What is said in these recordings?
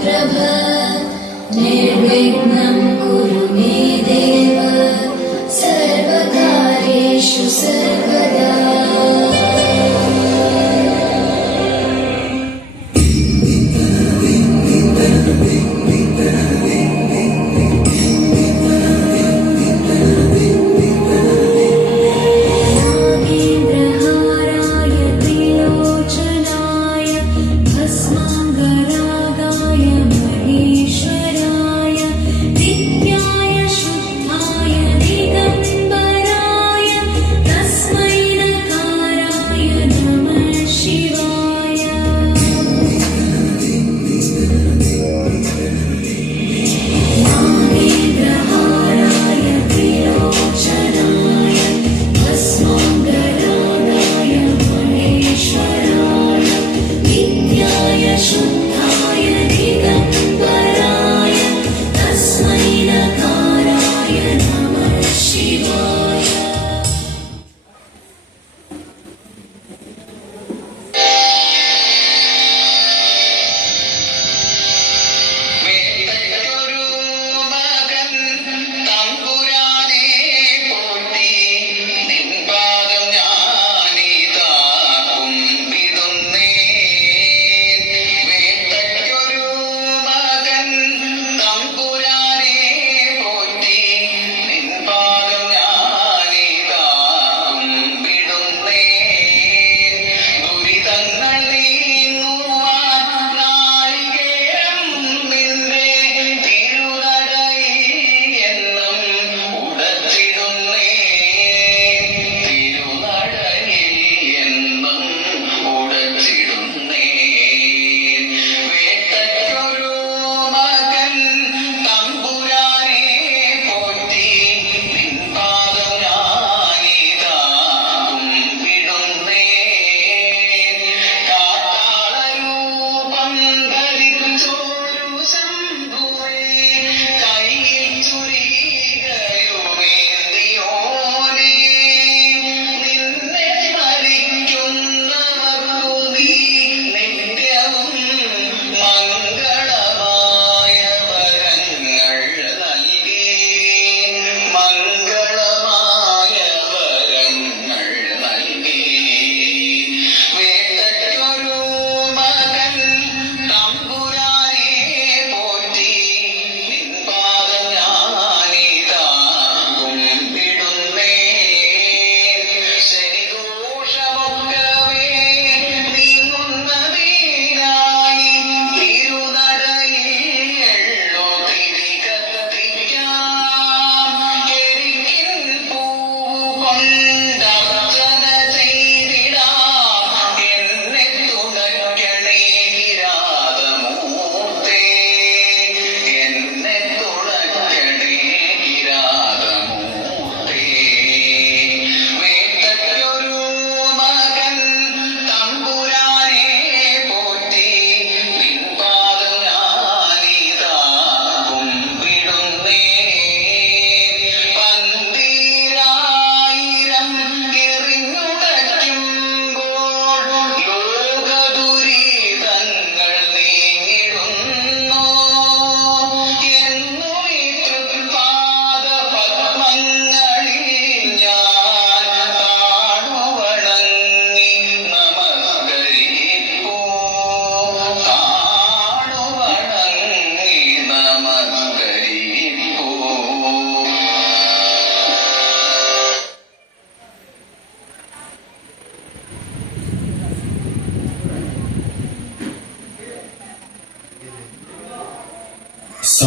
Prabha, Nirvana.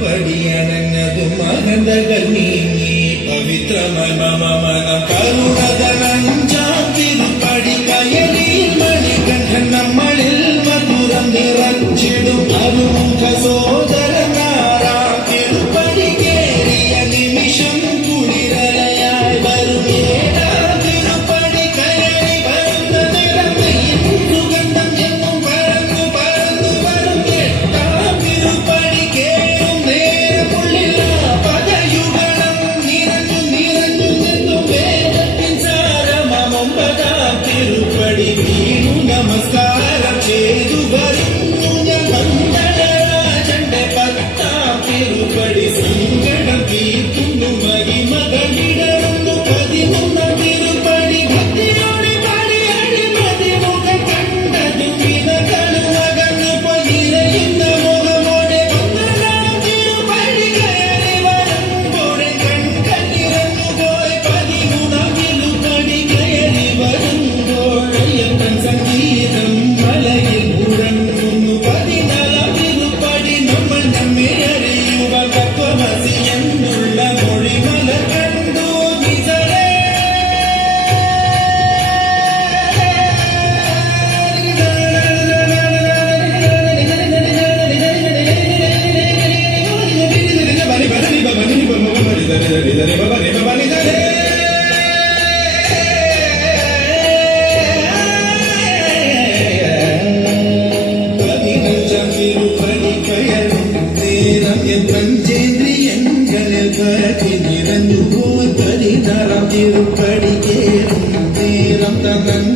പടിയണഞ്ഞതും മകന്തകൾ നീങ്ങി പവിത്രമ മമ திருப்படி ஏறும் நேரம் தன்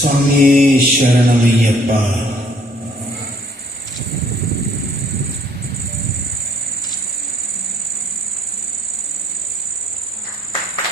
സ്വാമിയേ ശരണമയ്യപ്പ.